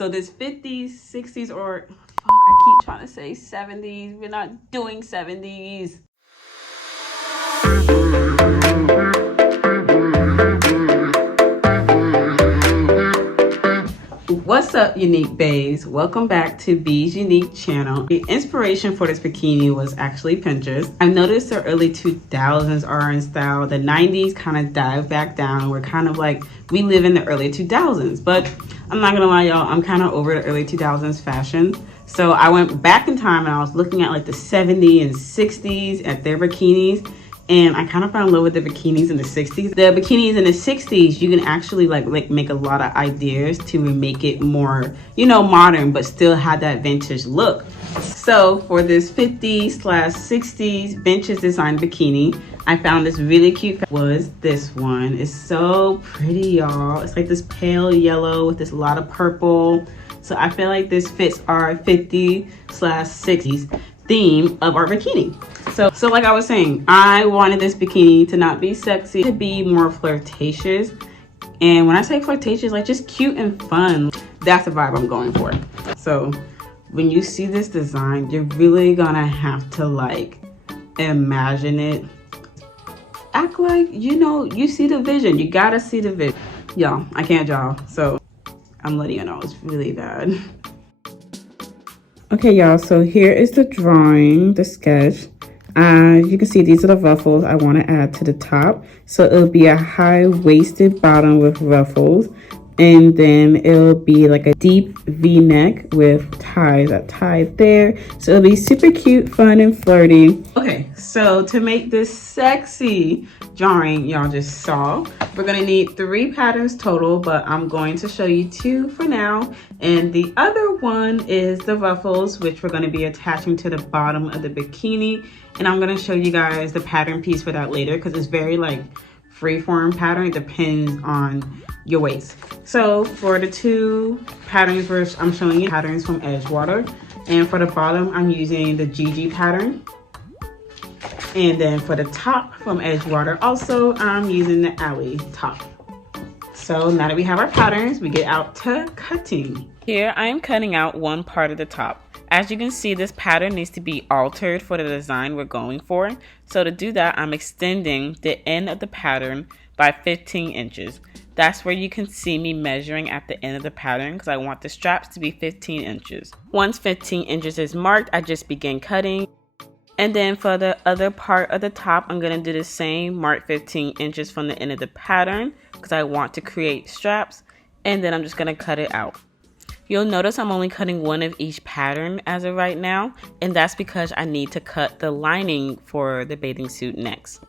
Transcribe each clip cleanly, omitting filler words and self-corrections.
So this 50s, 60s, or fuck, I keep trying to say 70s. We're not doing 70s. What's up, unique babes? Welcome back to B's Unique channel. The inspiration for this bikini was actually Pinterest. I noticed the early 2000s are in style. The 90s kind of dive back down. We're kind of like, we live in the early 2000s, but I'm not gonna lie, y'all, I'm kind of over the early 2000s fashion. So I went back in time and I was looking at like the 70s and 60s at their bikinis. And I kind of fell in love with the bikinis in the 60s. The bikinis in the 60s, you can actually like make a lot of ideas to make it more, you know, modern, but still have that vintage look. So for this 50s/60s vintage design bikini, I found this really cute. Was this one? It's so pretty, y'all. It's like this pale yellow with this lot of purple. So I feel like this fits our 50s/60s theme of our bikini. So like I was saying, I wanted this bikini to not be sexy, to be more flirtatious. And when I say flirtatious, like just cute and fun. That's the vibe I'm going for. So when you see this design, you're really gonna have to like imagine it. Act like, you know, you see the vision. You gotta see the vision. Y'all, I can't draw, so I'm letting you know it's really bad. Okay, y'all, so here is the drawing, the sketch. You can see these are the ruffles I want to add to the top. So it'll be a high-waisted bottom with ruffles. And then it'll be like a deep V-neck with ties, that tie there. So it'll be super cute, fun, and flirty. Okay, so to make this sexy drawing y'all just saw, we're gonna need 3 patterns total, but I'm going to show you 2 for now. And the other one is the ruffles, which we're gonna be attaching to the bottom of the bikini. And I'm gonna show you guys the pattern piece for that later, because it's very like freeform pattern. It depends on your waist. So for the 2 patterns, I'm showing you patterns from Edgewater. And for the bottom, I'm using the Gigi pattern. And then for the top from Edgewater, also I'm using the Ally top. So now that we have our patterns, we get out to cutting. Here I am cutting out one part of the top. As you can see, this pattern needs to be altered for the design we're going for. So to do that, I'm extending the end of the pattern by 15 inches. That's where you can see me measuring at the end of the pattern, because I want the straps to be 15 inches. Once 15 inches is marked, I just begin cutting. And then for the other part of the top, I'm going to do the same, mark 15 inches from the end of the pattern, because I want to create straps. And then I'm just going to cut it out. You'll notice I'm only cutting one of each pattern as of right now, and that's because I need to cut the lining for the bathing suit next.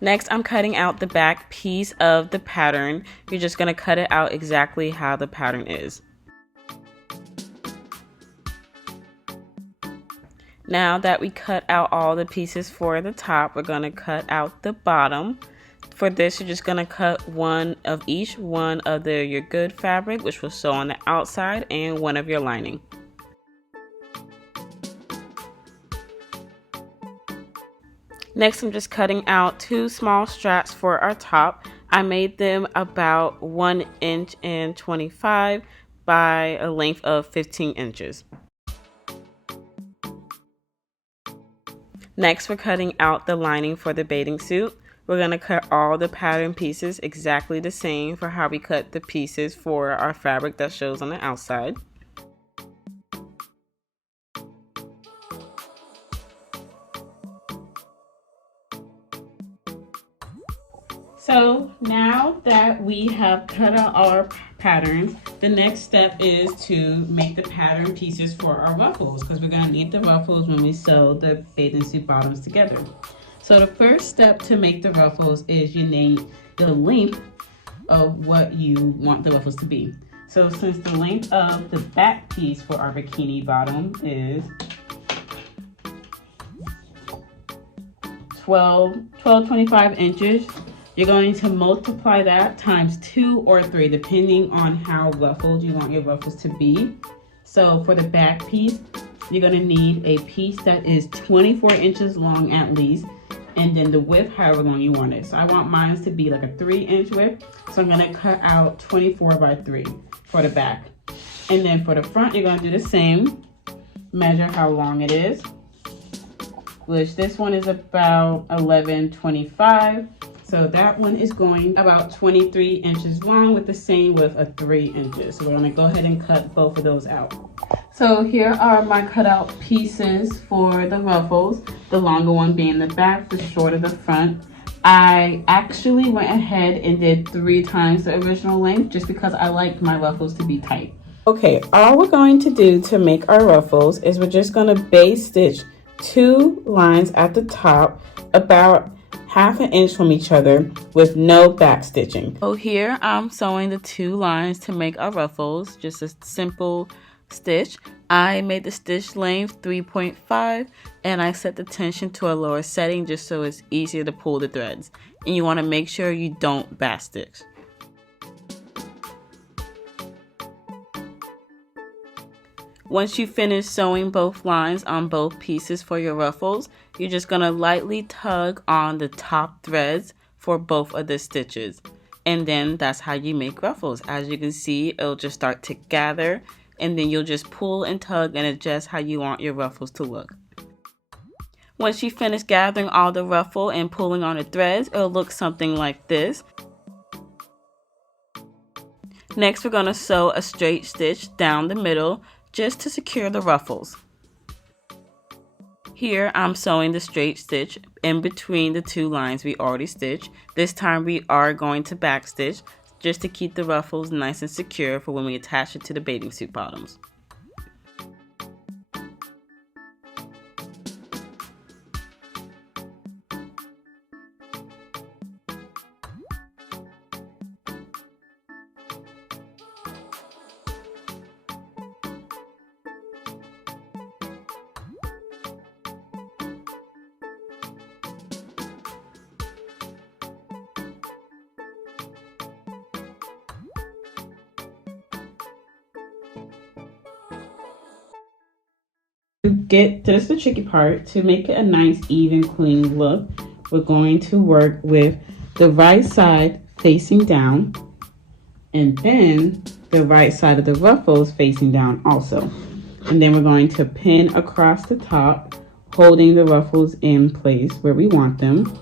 Next, I'm cutting out the back piece of the pattern. You're just gonna cut it out exactly how the pattern is. Now that we cut out all the pieces for the top, we're gonna cut out the bottom. For this, you're just gonna cut one of each, one of your good fabric, which will sew on the outside, and one of your lining. Next, I'm just cutting out 2 small straps for our top. I made them about 1 inch and 25 by a length of 15 inches. Next, we're cutting out the lining for the bathing suit. We're going to cut all the pattern pieces exactly the same for how we cut the pieces for our fabric that shows on the outside. So now that we have cut out our patterns, the next step is to make the pattern pieces for our ruffles, because we're going to need the ruffles when we sew the bathing suit bottoms together. So the first step to make the ruffles is you need the length of what you want the ruffles to be. So since the length of the back piece for our bikini bottom is 25 inches, you're going to multiply that times 2 or 3, depending on how ruffled you want your ruffles to be. So for the back piece, you're going to need a piece that is 24 inches long at least, and then the width however long you want it. So I want mine to be like a 3-inch width, so I'm going to cut out 24 by 3 for the back. And then for the front, you're going to do the same. Measure how long it is, which this one is about 11.25. So that one is going about 23 inches long with the same width of 3 inches. So we're going to go ahead and cut both of those out. So here are my cutout pieces for the ruffles, the longer one being the back, the shorter the front. I actually went ahead and did 3 times the original length just because I like my ruffles to be tight. Okay, all we're going to do to make our ruffles is we're just going to base stitch 2 lines at the top about half an inch from each other with no back stitching. So here I'm sewing the 2 lines to make our ruffles, just a simple stitch. I made the stitch length 3.5 and I set the tension to a lower setting just so it's easier to pull the threads. And you want to make sure you don't back stitch. Once you finish sewing both lines on both pieces for your ruffles, you're just going to lightly tug on the top threads for both of the stitches. And then that's how you make ruffles. As you can see, it'll just start to gather, and then you'll just pull and tug and adjust how you want your ruffles to look. Once you finish gathering all the ruffle and pulling on the threads, it'll look something like this. Next, we're going to sew a straight stitch down the middle just to secure the ruffles. Here I'm sewing the straight stitch in between the 2 lines we already stitched. This time we are going to back stitch just to keep the ruffles nice and secure for when we attach it to the bathing suit bottoms. This is the tricky part. To make it a nice, even, clean look, we're going to work with the right side facing down and then the right side of the ruffles facing down also. And then we're going to pin across the top, holding the ruffles in place where we want them.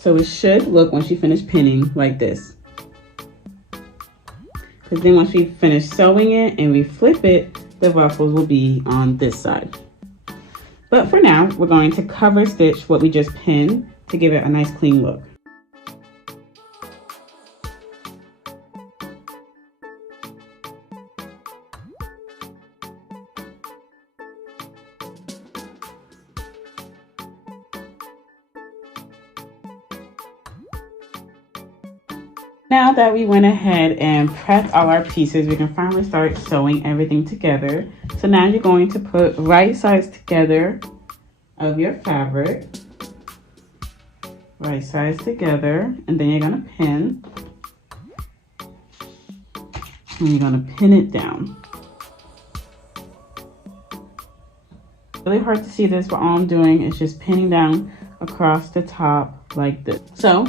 So it should look, once you finish pinning, like this. Because then once we finish sewing it and we flip it, the ruffles will be on this side. But for now, we're going to cover stitch what we just pinned to give it a nice clean look. Now that we went ahead and prepped all our pieces, we can finally start sewing everything together. So now you're going to put right sides together of your fabric. Right sides together, and then you're going to pin. And you're going to pin it down. Really hard to see this, but all I'm doing is just pinning down across the top like this. So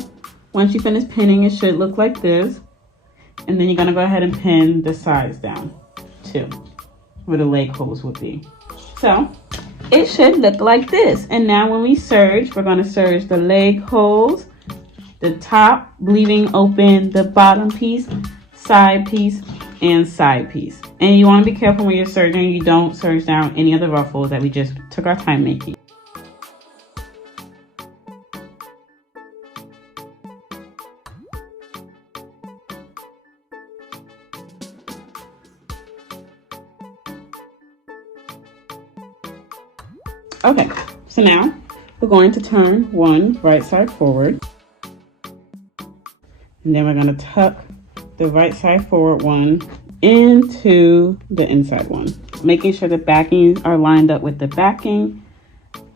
once you finish pinning, it should look like this. And then you're going to go ahead and pin the sides down too, where the leg holes would be. So it should look like this. And now when we serge, we're going to serge the leg holes, the top, leaving open the bottom piece, side piece, and side piece. And you want to be careful when you're serging, you don't serge down any of the ruffles that we just took our time making. Okay, so now we're going to turn one right side forward. And then we're going to tuck the right side forward one into the inside one. Making sure the backings are lined up with the backing.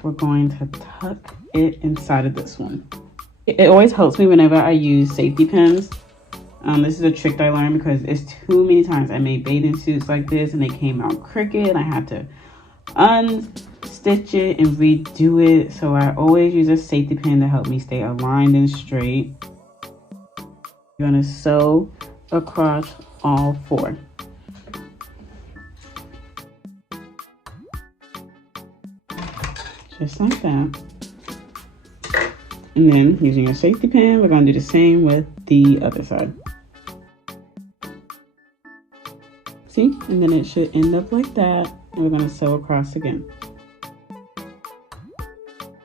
We're going to tuck it inside of this one. It always helps me whenever I use safety pins. This is a trick that I learned because it's too many times I made bathing suits like this and they came out crooked and I had to unstitch it and redo it. So I always use a safety pin to help me stay aligned and straight. You're gonna sew across all 4. Just like that. And then using a safety pin, we're gonna do the same with the other side. See? And then it should end up like that. And we're gonna sew across again.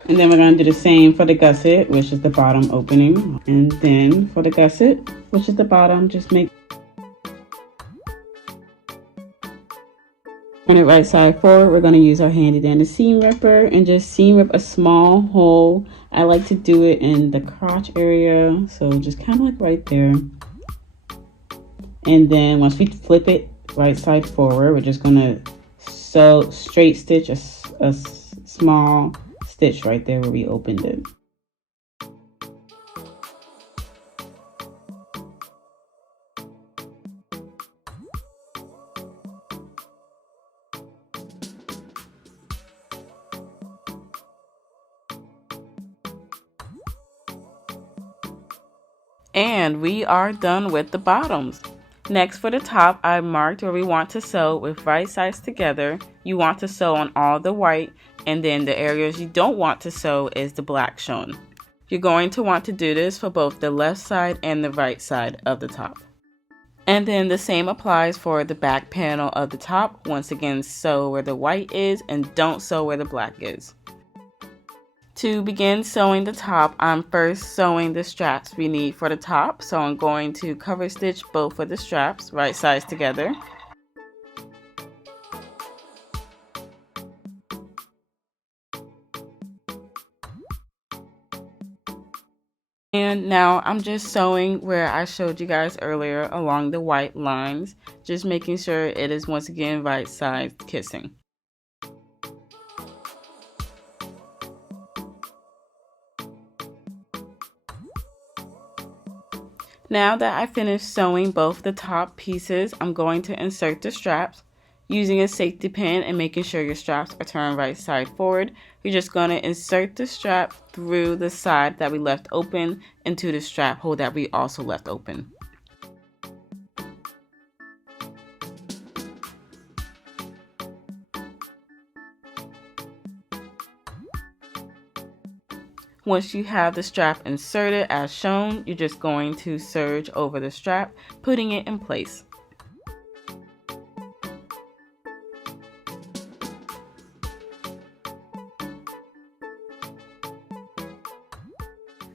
And then we're gonna do the same for the gusset, which is the bottom opening. And then for the gusset, which is the bottom, just make turn it right side forward. We're gonna use our handy dandy seam ripper and just seam rip a small hole. I like to do it in the crotch area, so just kind of like right there. And then once we flip it right side forward, we're just gonna sew straight stitch a small stitch right there where we opened it. And we are done with the bottoms. Next, for the top, I marked where we want to sew with right sides together. You want to sew on all the white, and then the areas you don't want to sew is the black shown. You're going to want to do this for both the left side and the right side of the top. And then the same applies for the back panel of the top. Once again, sew where the white is and don't sew where the black is. To begin sewing the top, I'm first sewing the straps we need for the top. So I'm going to cover stitch both of the straps, right sides together. And now I'm just sewing where I showed you guys earlier along the white lines, just making sure it is once again right side kissing. Now that I finished sewing both the top pieces, I'm going to insert the straps using a safety pin and making sure your straps are turned right side forward. You're just going to insert the strap through the side that we left open into the strap hole that we also left open. Once you have the strap inserted as shown, you're just going to serge over the strap, putting it in place.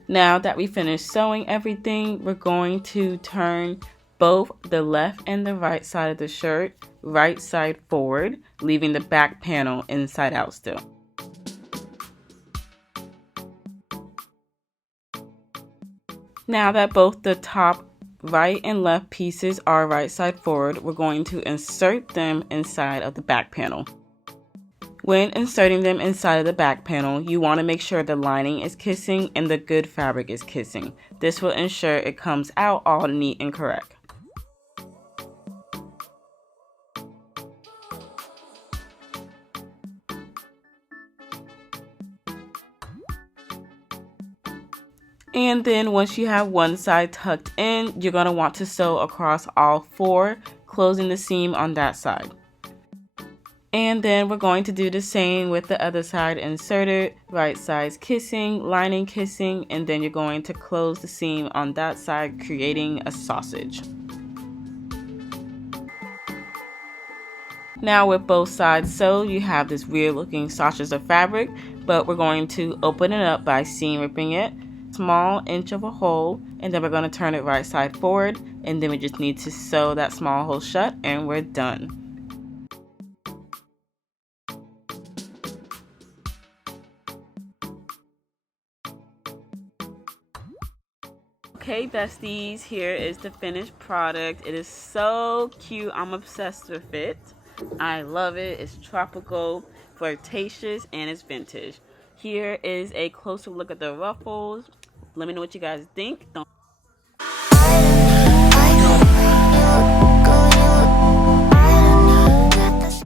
Now that we finished sewing everything, we're going to turn both the left and the right side of the shirt right side forward, leaving the back panel inside out still. Now that both the top right and left pieces are right side forward, we're going to insert them inside of the back panel. When inserting them inside of the back panel, you want to make sure the lining is kissing and the good fabric is kissing. This will ensure it comes out all neat and correct. And then once you have one side tucked in, you're going to want to sew across all 4, closing the seam on that side. And then we're going to do the same with the other side inserted, right sides kissing, lining kissing, and then you're going to close the seam on that side, creating a sausage. Now with both sides sewed, you have this weird looking sausage of fabric, but we're going to open it up by seam ripping it, small inch of a hole, and then we're going to turn it right side forward, and then we just need to sew that small hole shut and we're done. Okay besties, here is the finished product. It is so cute. I'm obsessed with it. I love it. It's tropical, flirtatious, and it's vintage. Here is a closer look at the ruffles. Let me know what you guys think. Don't